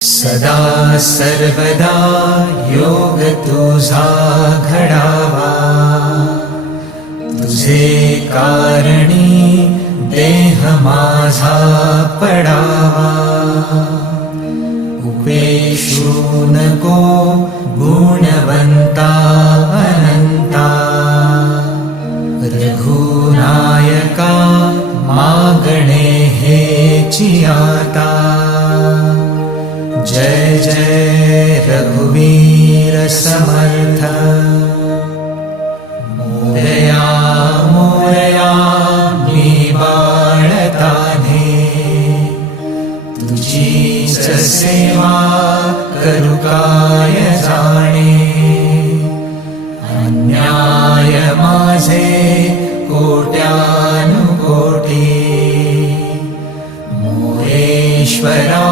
सदा सर्वदा योग तुझा घडावा, तुझे कारणी देह माझा पडावा. उपेशू नको गुणवंता अनंता, रघुनायका मागणे हेची आता. जय जय रघुवीर समर्थ. मोरया मोरया मी बाळताने, तुझीच सेवा करू काय जाणे. अन्याय माझे कोट्यानुकोटी, मोरेश्वरा